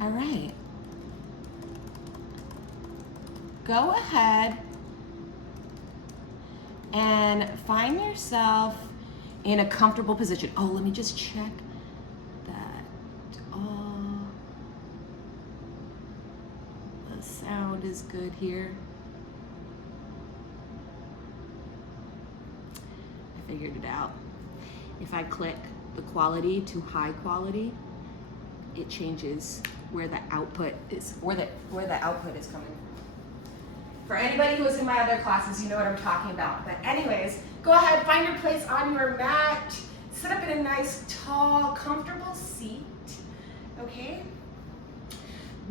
All right. Go ahead and find yourself in a comfortable position. Oh, let me just check that all the sound is good here. I figured it out. If I click the quality to high quality, it changes where the output is, where the output is coming from. For anybody who was in my other classes, you know what I'm talking about. But anyways, go ahead, find your place on your mat. Sit up in a nice, tall, comfortable seat. Okay?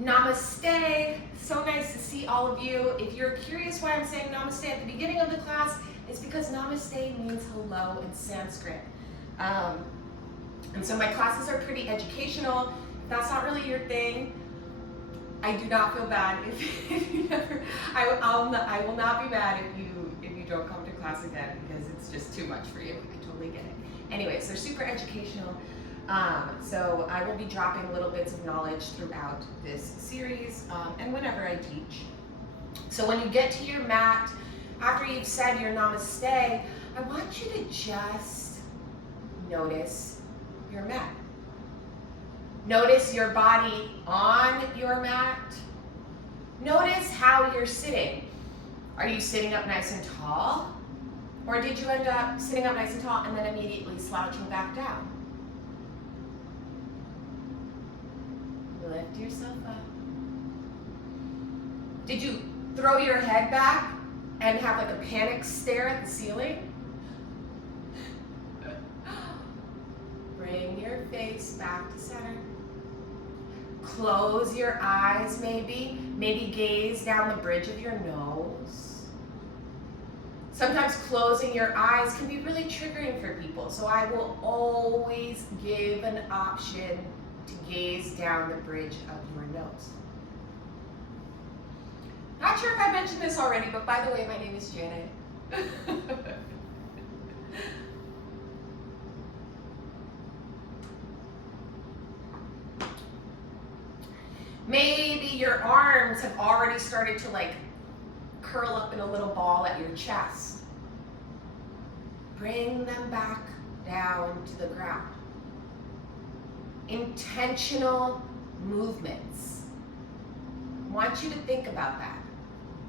Namaste. So nice to see all of you. If you're curious why I'm saying namaste at the beginning of the class, it's because namaste means hello in Sanskrit. And so my classes are pretty educational. If that's not really your thing, I do not feel bad if you never. I will not be mad if you don't come to class again, because it's just too much for you. I totally get it. Anyways, they're super educational. So I will be dropping little bits of knowledge throughout this series and whenever I teach. So when you get to your mat, after you've said your namaste, I want you to just notice your mat. Notice your body on your mat. Notice how you're sitting. Are you sitting up nice and tall? Or did you end up sitting up nice and tall and then immediately slouching back down? Lift yourself up. Did you throw your head back and have like a panic stare at the ceiling? Bring your face back to center. Close your eyes maybe. Maybe gaze down the bridge of your nose. Sometimes closing your eyes can be really triggering for people, so I will always give an option to gaze down the bridge of your nose. Not sure if I mentioned this already, but by the way, my name is Janet. Maybe your arms have already started to like curl up in a little ball at your chest. Bring them back down to the ground. Intentional movements. I want you to think about that.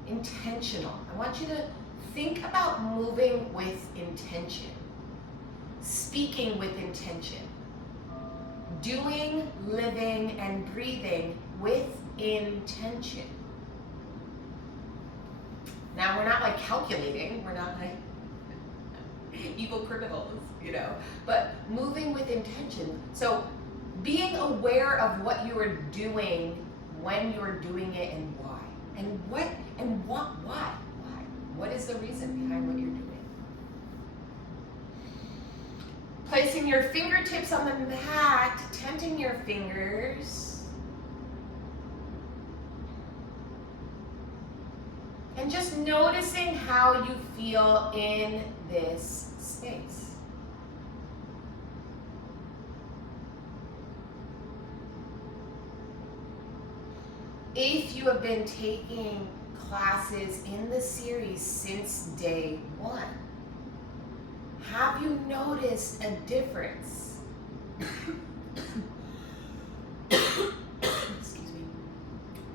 Intentional. I want you to think about moving with intention. Speaking with intention. Doing, living, and breathing with intention. Now, we're not like calculating, we're not like evil criminals, you know, but moving with intention. So being aware of what you are doing, when you're doing it, and why. Why? What is the reason behind what you're doing? Placing your fingertips on the mat, tenting your fingers. And just noticing how you feel in this space. If you have been taking classes in the series since day one, have you noticed a difference? Excuse me.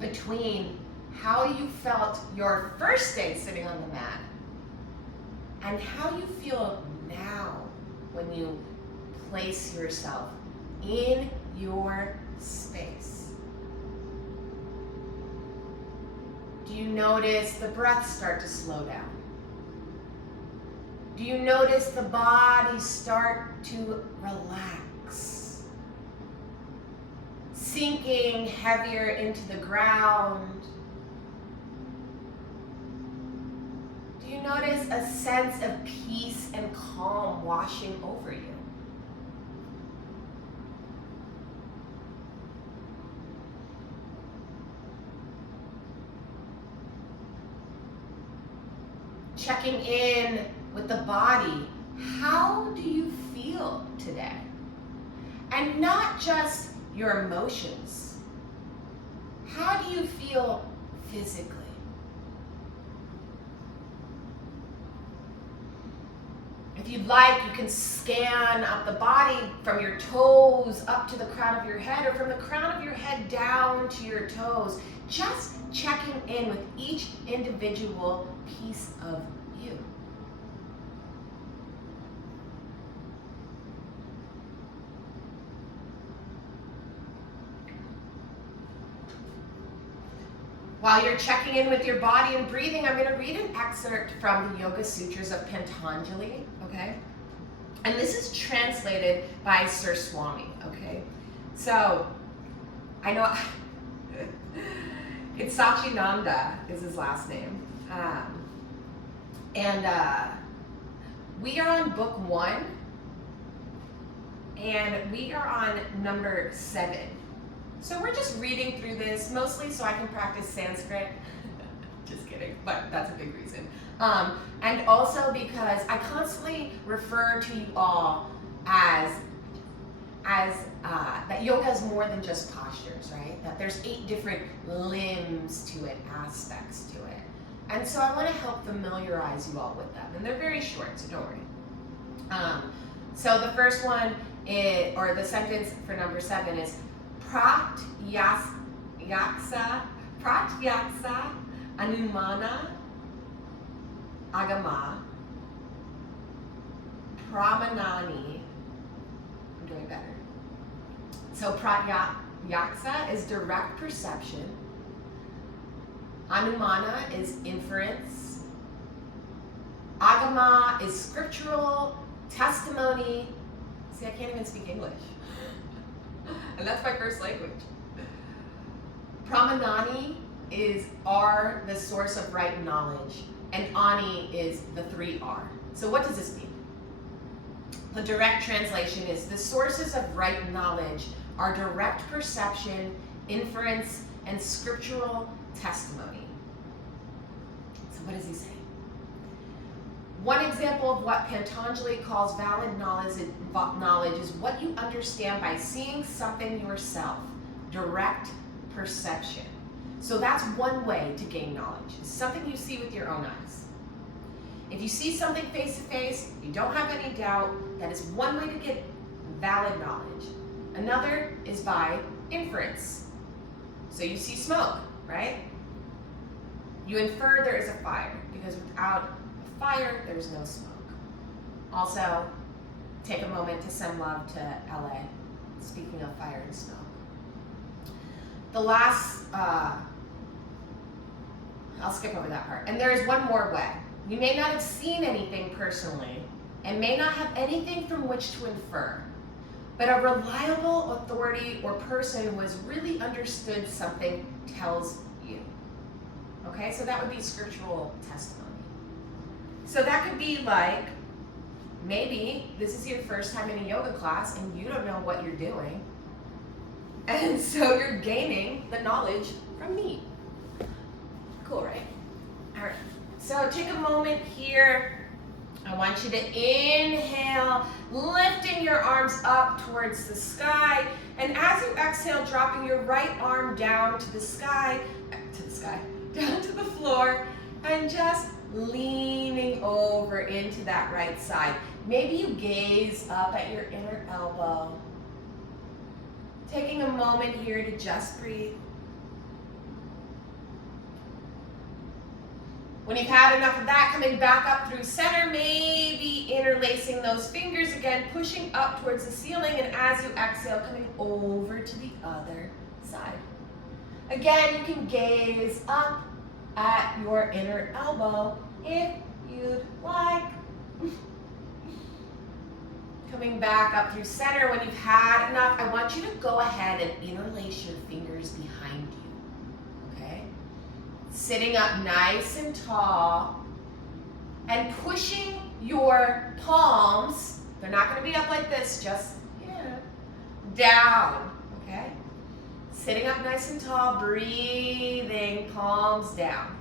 Between how you felt your first day sitting on the mat and how you feel now when you place yourself in your space? Do you notice the breath start to slow down? Do you notice the body start to relax? Sinking heavier into the ground. Do you notice a sense of peace and calm washing over you? Checking in with the body. How do you feel today? And not just your emotions, How do you feel physically? If you'd like, you can scan up the body from your toes up to the crown of your head, or from the crown of your head down to your toes, just checking in with each individual piece of you. While you're checking in with your body and breathing, I'm going to read an excerpt from the Yoga Sutras of Patanjali, okay? And this is translated by Sir Swami, okay? So, I know, it's Satchidananda is his last name. We are on book 1, and we are on number 7. So we're just reading through this, mostly so I can practice Sanskrit. Just kidding, but that's a big reason. And also because I constantly refer to you all as that yoga is more than just postures, right? That there's 8 different limbs to it, aspects to it. And so I want to help familiarize you all with them. And they're very short, so don't worry. So the first one, or the sentence for number 7 is pratyaksa anumana agama pramanani. I'm doing better. So pratyaksa is direct perception. Anumana is inference. Agama is scriptural testimony. See, I can't even speak English. And that's my first language. Pramanani are the source of right knowledge, and Ani is the 3R. So what does this mean? The direct translation is the sources of right knowledge are direct perception, inference, and scriptural testimony. So what does he say? One example of what Patanjali calls valid knowledge is what you understand by seeing something yourself, direct perception. So that's one way to gain knowledge, is something you see with your own eyes. If you see something face to face, you don't have any doubt, that is one way to get valid knowledge. Another is by inference. So you see smoke, right? You infer there is a fire, because without fire, there's no smoke. Also, take a moment to send love to LA, speaking of fire and smoke. The last, I'll skip over that part. And there is one more way. You may not have seen anything personally, and may not have anything from which to infer, but a reliable authority or person who has really understood something tells you. Okay, so that would be scriptural testimony. So that could be like, maybe this is your first time in a yoga class and you don't know what you're doing. And so you're gaining the knowledge from me. Cool, right? All right, so take a moment here. I want you to inhale, lifting your arms up towards the sky. And as you exhale, dropping your right arm down to the sky, down to the floor, and just leaning over into that right side. Maybe you gaze up at your inner elbow. Taking a moment here to just breathe. When you've had enough of that, coming back up through center, maybe interlacing those fingers again, pushing up towards the ceiling, and as you exhale, coming over to the other side. Again, you can gaze up at your inner elbow if you'd like. Coming back up through center. When you've had enough, I want you to go ahead and interlace your fingers behind you, okay? Sitting up nice and tall and pushing your palms, they're not going to be up like this, just down, okay? Sitting up nice and tall, breathing, palms down.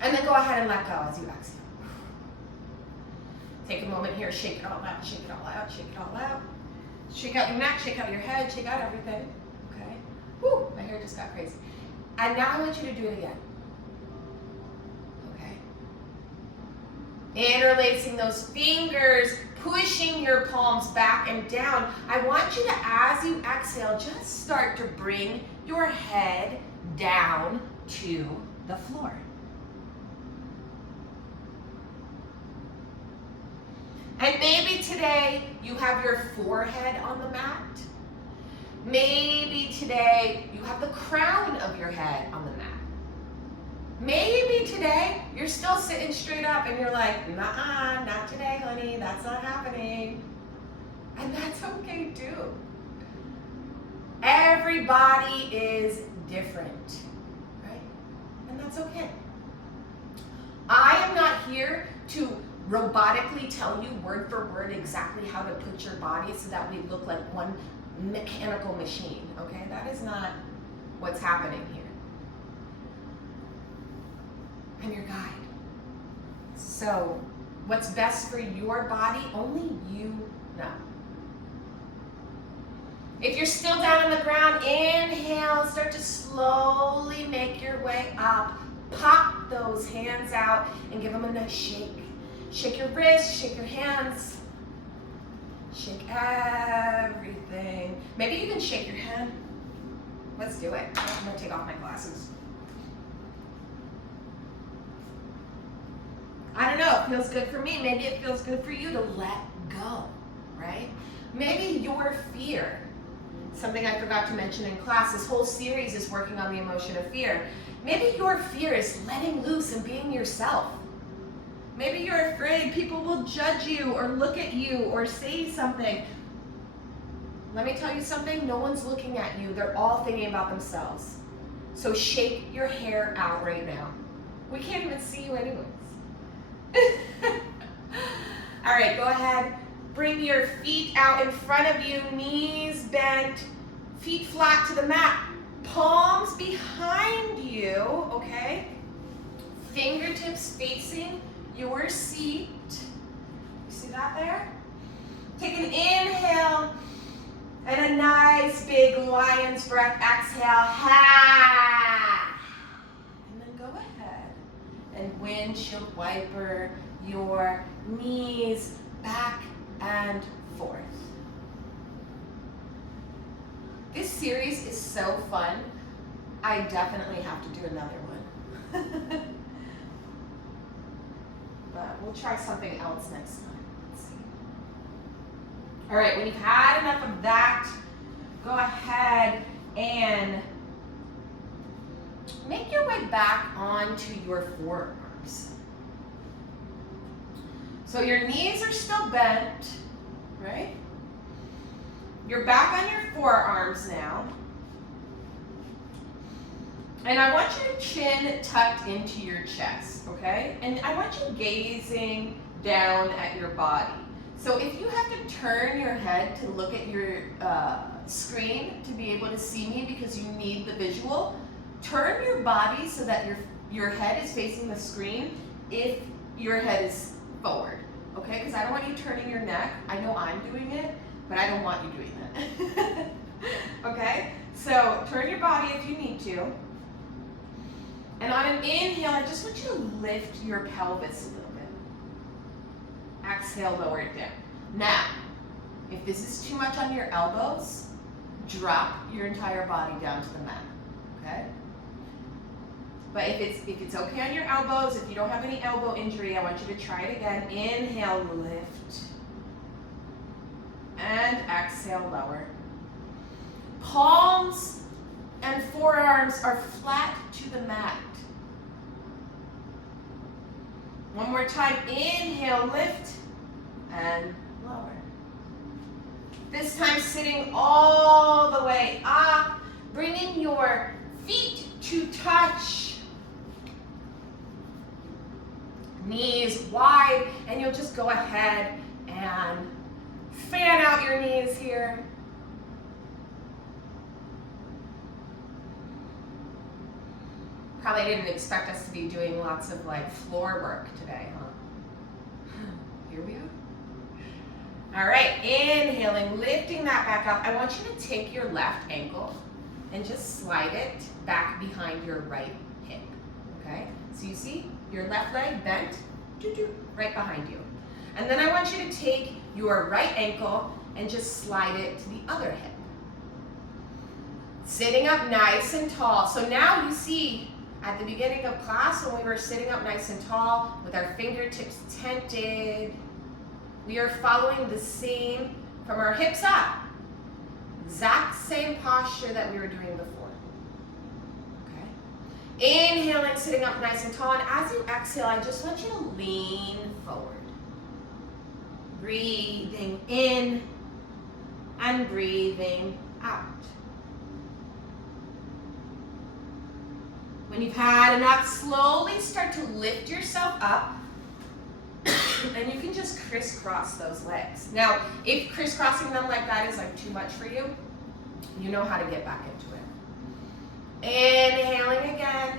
And then go ahead and let go as you exhale. Take a moment here, shake it all out, shake it all out, shake it all out. Shake out your neck, shake out your head, shake out everything, okay? Whew, my hair just got crazy. And now I want you to do it again. Okay? Interlacing those fingers, pushing your palms back and down. I want you to, as you exhale, just start to bring your head down to the floor. And maybe today you have your forehead on the mat. Maybe today you have the crown of your head on the mat. Maybe today you're still sitting straight up and you're like, nah, not today, honey, that's not happening. And that's okay too. Everybody is different, right? And that's okay. I am not here to robotically tell you word for word exactly how to put your body so that we look like one mechanical machine, okay? That is not what's happening here. I'm your guide. So, what's best for your body, only you know. If you're still down on the ground, inhale, start to slowly make your way up. Pop those hands out and give them a nice shake. Shake your wrists, shake your hands. Shake everything. Maybe you can shake your head. Let's do it. I'm gonna take off my glasses. I don't know, it feels good for me. Maybe it feels good for you to let go, right? Maybe your fear, something I forgot to mention in class, this whole series is working on the emotion of fear. Maybe your fear is letting loose and being yourself. Maybe you're afraid people will judge you or look at you or say something. Let me tell you something, no one's looking at you. They're all thinking about themselves. So shake your hair out right now. We can't even see you anyways. All right, go ahead. Bring your feet out in front of you, knees bent, feet flat to the mat, palms behind you, okay? Fingertips facing your seat. You see that there? Take an inhale and a nice big lion's breath. Exhale. Ha! And then go ahead and windshield wiper your knees back and forth. This series is so fun. I definitely have to do another one. But we'll try something else next time. Let's see. All right, when you've had enough of that, go ahead and make your way back onto your forearms. So your knees are still bent, right? You're back on your forearms now. And I want your chin tucked into your chest, okay? And I want you gazing down at your body. So if you have to turn your head to look at your screen to be able to see me because you need the visual, turn your body so that your head is facing the screen if your head is forward, okay? Because I don't want you turning your neck. I know I'm doing it, but I don't want you doing that. Okay? So turn your body if you need to. And on an inhale, I just want you to lift your pelvis a little bit. Exhale, lower it down. Now, if this is too much on your elbows, drop your entire body down to the mat, okay? But if it's okay on your elbows, if you don't have any elbow injury, I want you to try it again. Inhale, lift. And exhale, lower. Palms and forearms are flat to the mat. One more time, inhale, lift, and lower. This time sitting all the way up, bringing your feet to touch. Knees wide, and you'll just go ahead and fan out your knees here. Probably didn't expect us to be doing lots of like floor work today, huh? Here we are. All right, inhaling, lifting that back up. I want you to take your left ankle and just slide it back behind your right hip, okay? So you see your left leg bent, right behind you. And then I want you to take your right ankle and just slide it to the other hip. Sitting up nice and tall. So now you see at the beginning of class when we were sitting up nice and tall with our fingertips tented, we are following the same from our hips up. Exact same posture that we were doing before. Okay. Inhaling, sitting up nice and tall. And as you exhale, I just want you to lean forward. Breathing in and breathing out. When you've had enough, slowly start to lift yourself up. And you can just crisscross those legs. Now, if crisscrossing them like that is like too much for you, you know how to get back into it. Inhaling again,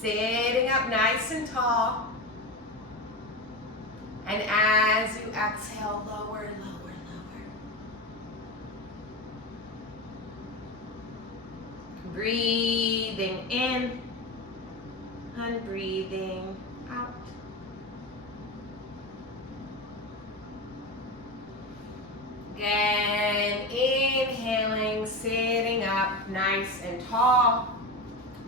sitting up nice and tall. And as you exhale, lower, lower, lower. Breathing in and breathing out. Again, inhaling, sitting up nice and tall.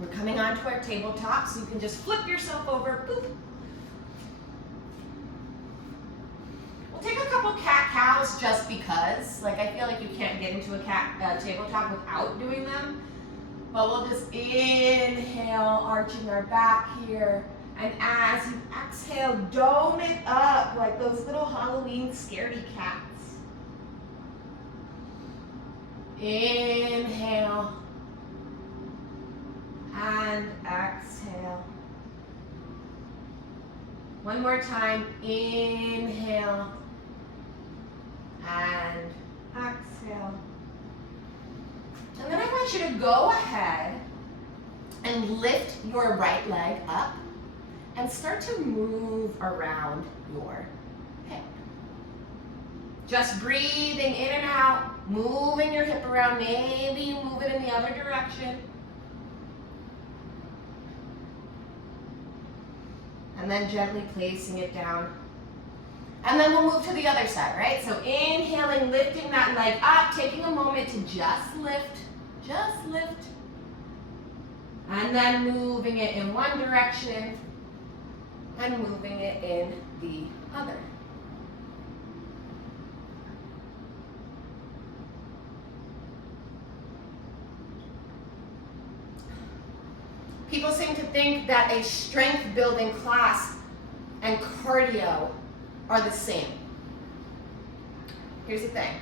We're coming onto our tabletop, so you can just flip yourself over. Boop. We'll take a couple cat-cows just because. Like, I feel like you can't get into a tabletop without doing them. But we'll just inhale, arching our back here. And as you exhale, dome it up like those little Halloween scaredy cats. Inhale and exhale. One more time. Inhale and exhale. And then I want you to go ahead and lift your right leg up and start to move around your hip. Just breathing in and out. Moving your hip around, maybe you move it in the other direction. And then gently placing it down. And then we'll move to the other side, right? So inhaling, lifting that leg up, taking a moment to just lift. And then moving it in one direction and moving it in the other. People seem to think that a strength building class and cardio are the same. Here's the thing.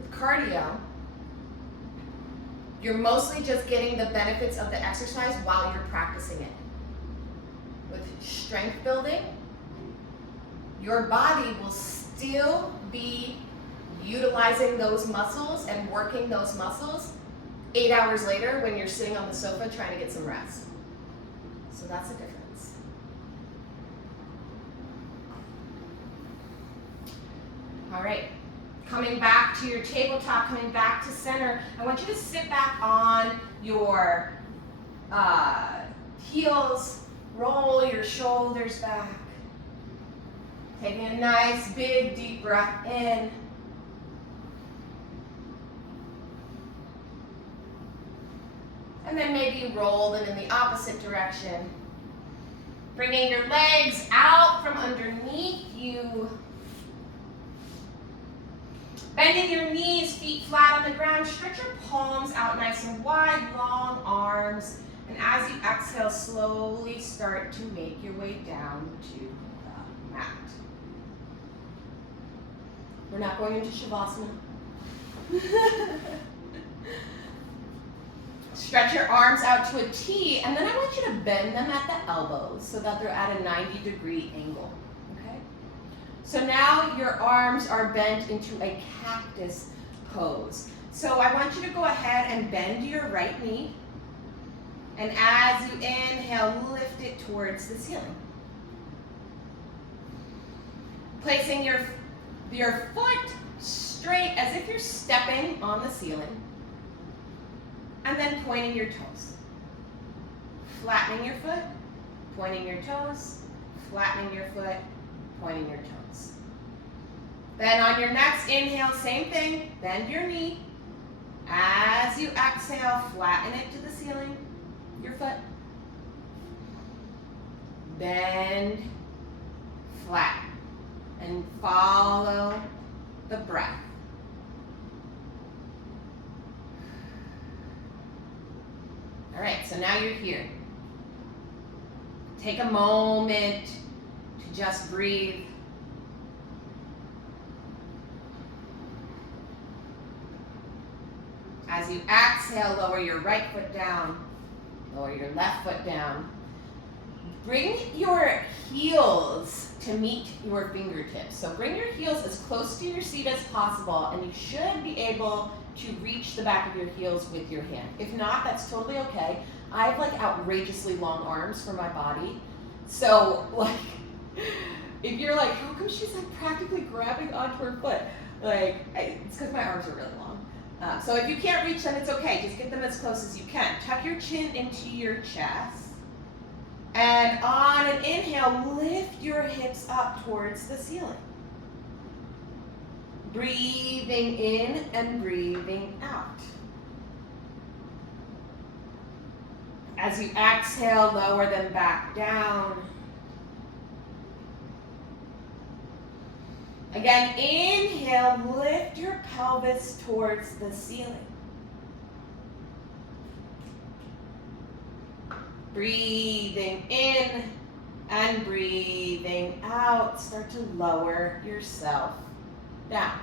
With cardio, you're mostly just getting the benefits of the exercise while you're practicing it. With strength building, your body will still be utilizing those muscles and working those muscles 8 hours later when you're sitting on the sofa trying to get some rest. So that's the difference. All right, coming back to your tabletop, coming back to center, I want you to sit back on your heels, roll your shoulders back. Taking a nice big deep breath in. And then maybe roll them in the opposite direction. Bringing your legs out from underneath you. Bending your knees, feet flat on the ground. Stretch your palms out nice and wide, long arms. And as you exhale, slowly start to make your way down to the mat. We're not going into Shavasana. Stretch your arms out to a T, and then I want you to bend them at the elbows so that they're at a 90-degree angle, okay? So now your arms are bent into a cactus pose. So I want you to go ahead and bend your right knee, and as you inhale, lift it towards the ceiling. Placing your foot straight as if you're stepping on the ceiling. and then pointing your toes. Flattening your foot, pointing your toes, flattening your foot, pointing your toes. Then on your next inhale, same thing, bend your knee. As you exhale, flatten it to the ceiling, your foot. Bend, flatten, and follow the breath. All right, so now you're here. Take a moment to just breathe. As you exhale, lower your right foot down, lower your left foot down. Bring your heels to meet your fingertips. So bring your heels as close to your seat as possible, and you should be able to reach the back of your heels with your hand. If not, that's totally okay. I have like outrageously long arms for my body. So like, if you're like, how come she's like practically grabbing onto her foot? Like, it's because my arms are really long. So if you can't reach them, it's okay. Just get them as close as you can. Tuck your chin into your chest. And on an inhale, lift your hips up towards the ceiling. Breathing in and breathing out. As you exhale, lower them back down. Again, inhale, lift your pelvis towards the ceiling. Breathing in and breathing out. Start to lower yourself down.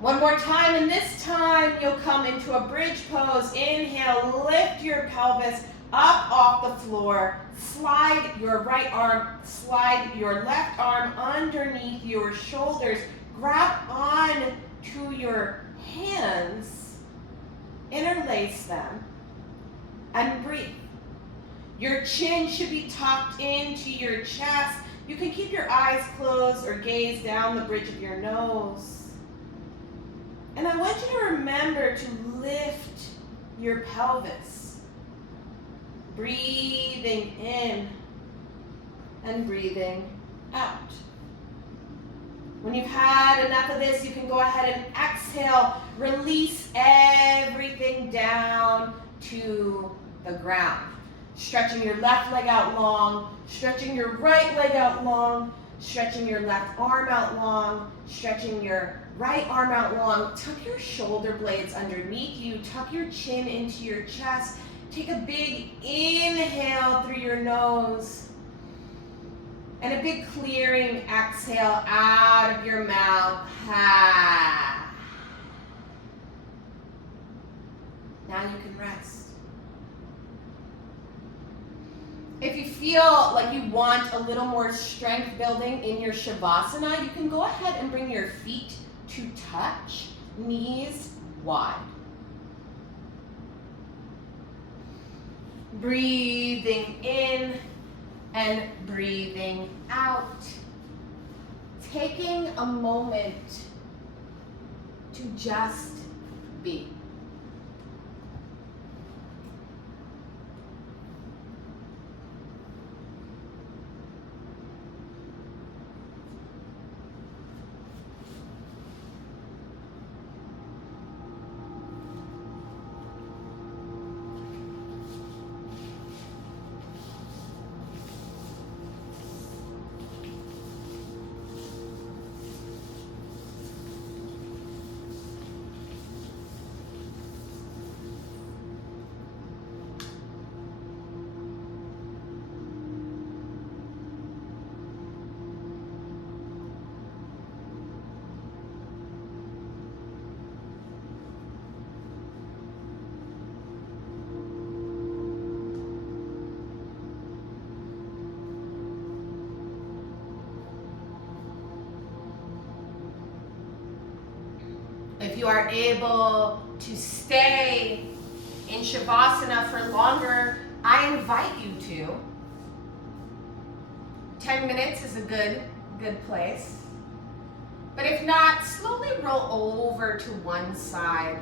One more time, and this time you'll come into a bridge pose. Inhale, lift your pelvis up off the floor. Slide your right arm, slide your left arm underneath your shoulders. Grab on to your hands, interlace them, and breathe. Your chin should be tucked into your chest. You can keep your eyes closed or gaze down the bridge of your nose. And I want you to remember to lift your pelvis. Breathing in and breathing out. When you've had enough of this, you can go ahead and exhale. Release everything down to the ground. Stretching your left leg out long, stretching your right leg out long, stretching your left arm out long, stretching your right arm out long. Tuck your shoulder blades underneath you. Tuck your chin into your chest. Take a big inhale through your nose. And a big clearing exhale out of your mouth. Now you can rest. If you feel like you want a little more strength building in your Shavasana, you can go ahead and bring your feet to touch, knees wide. Breathing in and breathing out. Taking a moment to just be. If you are able to stay in Shavasana for longer, I invite you to. 10 minutes is a good place. But if not, slowly roll over to one side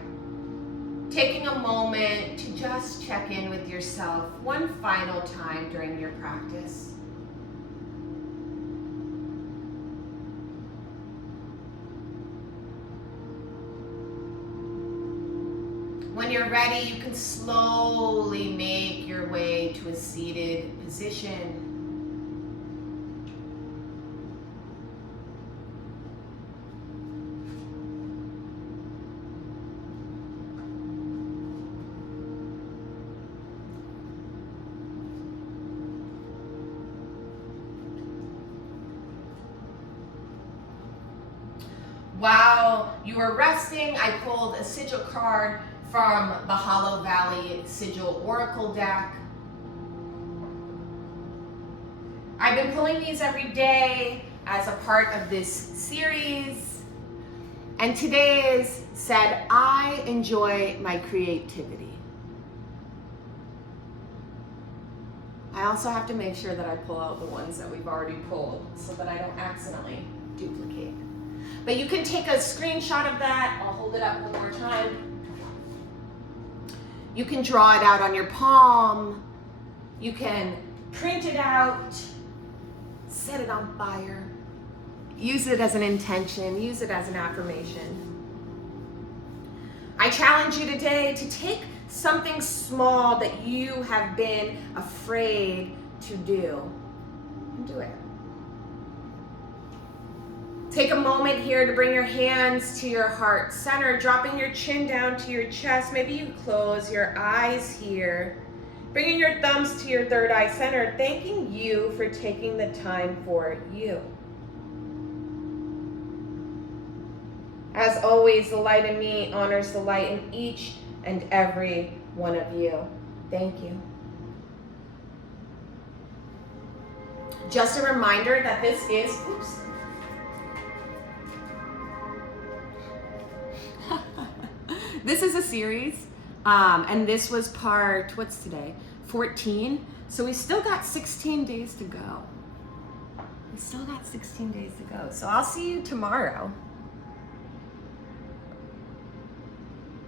taking a moment to just check in with yourself one final time during your practice. When you're ready, you can slowly make your way to a seated position. While you were resting, I pulled a Sigil card from the Hollow Valley Sigil Oracle deck. I've been pulling these every day as a part of this series. And today's said, I enjoy my creativity. I also have to make sure that I pull out the ones that we've already pulled so that I don't accidentally duplicate. But you can take a screenshot of that. I'll hold it up one more time. You can draw it out on your palm. You can print it out, set it on fire, use it as an intention, use it as an affirmation. I challenge you today to take something small that you have been afraid to do and do it. Take a moment here to bring your hands to your heart center, dropping your chin down to your chest. Maybe you close your eyes here. Bringing your thumbs to your third eye center, thanking you for taking the time for you. As always, the light in me honors the light in each and every one of you. Thank you. Just a reminder that this is, this is a series, and this was part, what's today? 14. So we still got 16 days to go. We still got 16 days to go. So I'll see you tomorrow.